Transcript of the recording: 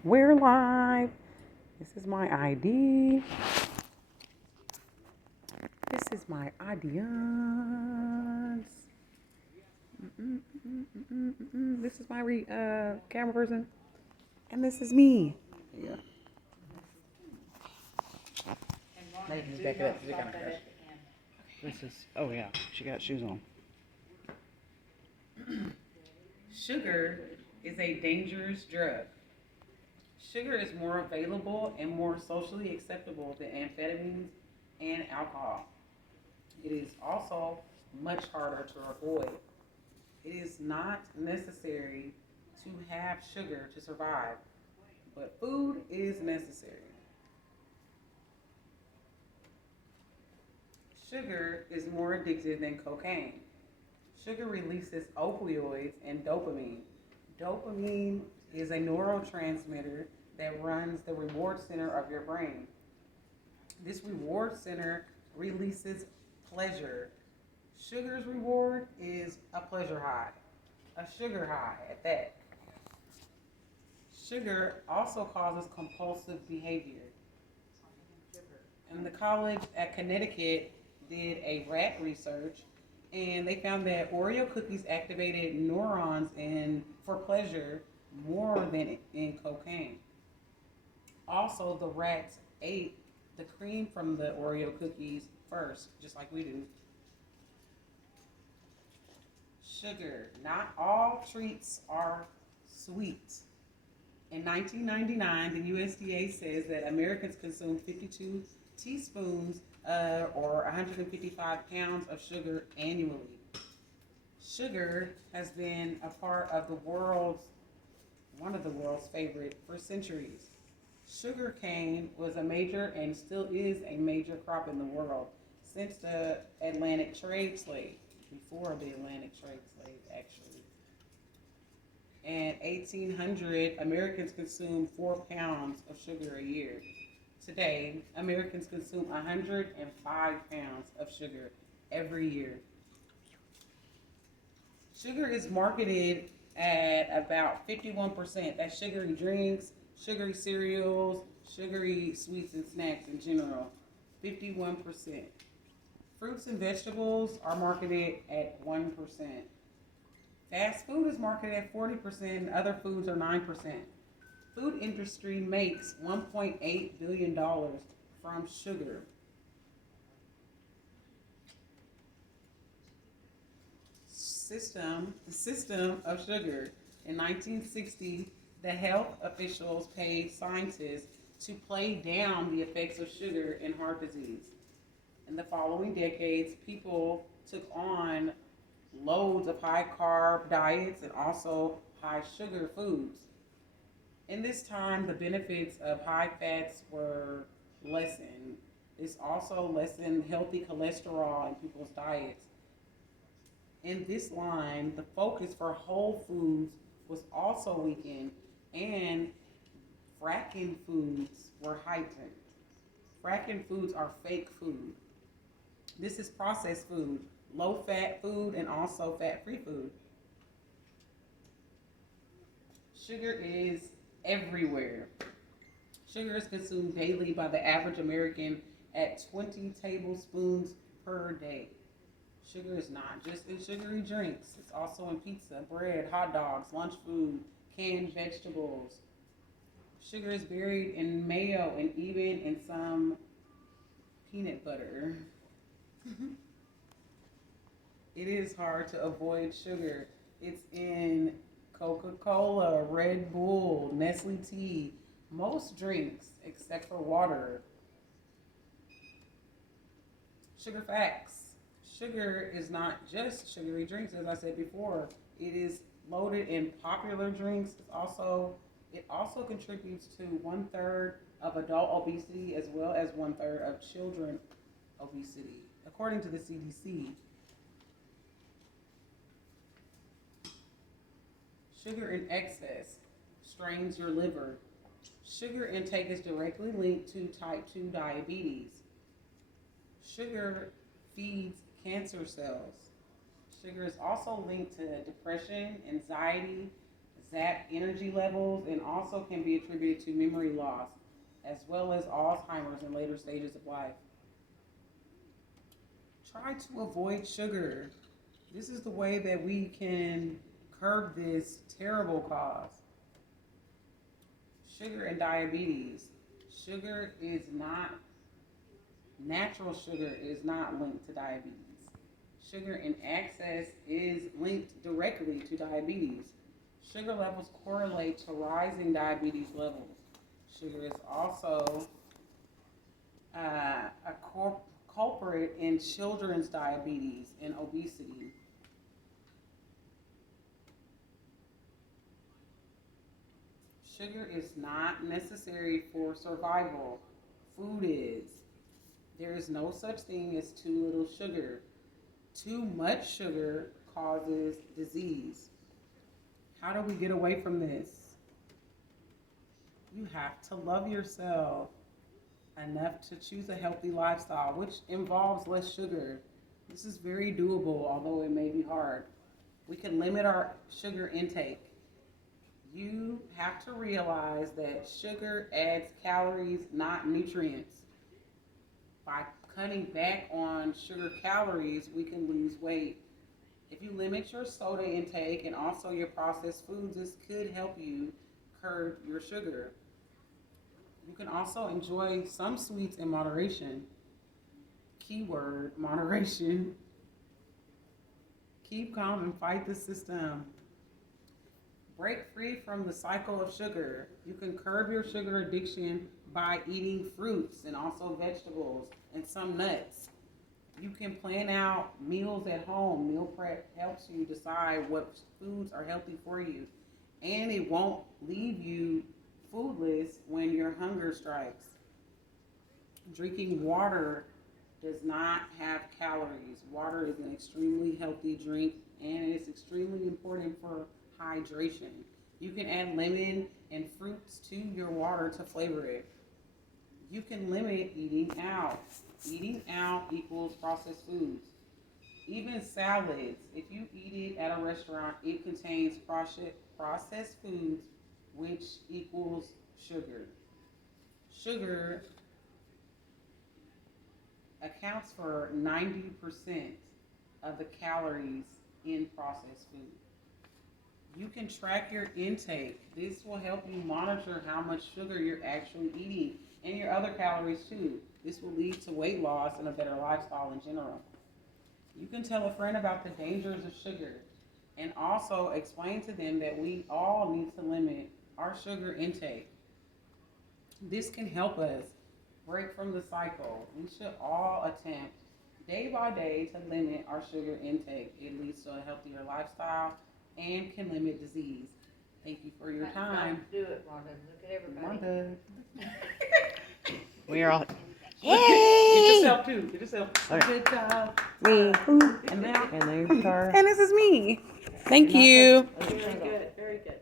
We're live. This is my ID. This is my audience. This is my camera person. And this is me. Yeah. Maybe just back it up. This is, oh yeah, she got shoes on. Sugar is a dangerous drug. Sugar is more available and more socially acceptable than amphetamines and alcohol. It is also much harder to avoid. It is not necessary to have sugar to survive, but food is necessary. Sugar is more addictive than cocaine. Sugar releases opioids and dopamine. Dopamine is a neurotransmitter that runs the reward center of your brain. This reward center releases pleasure. Sugar's reward is a pleasure high, a sugar high at that. Sugar also causes compulsive behavior. And the college at Connecticut did a rat research, and they found that Oreo cookies activated neurons in for pleasure more than in cocaine. Also, the rats ate the cream from the Oreo cookies first, just like we do. Sugar. Not all treats are sweet. In 1999, the USDA says that Americans consume 52 teaspoons or 155 pounds of sugar annually. Sugar has been a part of one of the world's favorite for centuries. Sugar cane was a major and still is a major crop in the world since the Atlantic trade slave, before the Atlantic trade slave actually. In 1800, Americans consumed 4 pounds of sugar a year. Today, Americans consume 105 pounds of sugar every year. Sugar is marketed at about 51%. That's sugary drinks, sugary cereals, sugary sweets and snacks in general. 51%. Fruits and vegetables are marketed at 1%. Fast food is marketed at 40%, and other foods are 9%. Food industry makes $1.8 billion from sugar. The system of sugar. In 1960, the health officials paid scientists to play down the effects of sugar in heart disease. In the following decades, people took on loads of high carb diets and also high sugar foods. In this time, the benefits of high fats were lessened. This also lessened healthy cholesterol in people's diets. In this line, the focus for whole foods was also weakened, and fracking foods were heightened. Fracking foods are fake food. This is processed food, low fat food, and also fat free food. Sugar is everywhere. Sugar is consumed daily by the average American at 20 tablespoons per day. Sugar is not just in sugary drinks, it's also in pizza, bread, hot dogs, lunch food, canned vegetables. Sugar is buried in mayo and even in some peanut butter. It is hard to avoid sugar. It's in Coca Cola, Red Bull, Nestle tea, most drinks except for water. Sugar facts. Sugar is not just sugary drinks, as I said before. It is loaded in popular drinks. It also contributes to 1/3 of adult obesity as well as 1/3 of children obesity, according to the CDC. Sugar in excess strains your liver. Sugar intake is directly linked to type 2 diabetes. Sugar feeds cancer cells. Sugar is also linked to depression, anxiety, zap energy levels, and also can be attributed to memory loss, as well as Alzheimer's in later stages of life. Try to avoid sugar. This is the way that we can curb this terrible cause. Sugar and diabetes. Sugar is not, natural sugar is not linked to diabetes. Sugar in excess is linked directly to diabetes. Sugar levels correlate to rising diabetes levels. Sugar is also a culprit in children's diabetes and obesity. Sugar is not necessary for survival. Food is. There is no such thing as too little sugar. Too much sugar causes disease. How do we get away from this? You have to love yourself enough to choose a healthy lifestyle, which involves less sugar. This is very doable, although it may be hard. We can limit our sugar intake. You have to realize that sugar adds calories, not nutrients. By cutting back on sugar calories, we can lose weight. If you limit your soda intake and also your processed foods, this could help you curb your sugar. You can also enjoy some sweets in moderation. Keyword, moderation. Keep calm and fight the system. Break free from the cycle of sugar. You can curb your sugar addiction by eating fruits and also vegetables and some nuts. You can plan out meals at home. Meal prep helps you decide what foods are healthy for you. And it won't leave you foodless when your hunger strikes. Drinking water does not have calories. Water is an extremely healthy drink, and it's extremely important for hydration. You can add lemon and fruits to your water to flavor it. You can limit eating out. Eating out equals processed foods. Even salads, if you eat it at a restaurant, it contains processed foods, which equals sugar. Sugar accounts for 90% of the calories in processed food. You can track your intake. This will help you monitor how much sugar you're actually eating and your other calories too. This will lead to weight loss and a better lifestyle in general. You can tell a friend about the dangers of sugar and also explain to them that we all need to limit our sugar intake. This can help us break from the cycle. We should all attempt day by day to limit our sugar intake. It leads to a healthier lifestyle and can limit disease. Thank you for your time. Don't do it, Wanda. Look at everybody. Wanda. We are all. Get yourself too. Get yourself. All right. Good job. Me. And now. And there's her. And this is me. Thank you. Very good. Very good.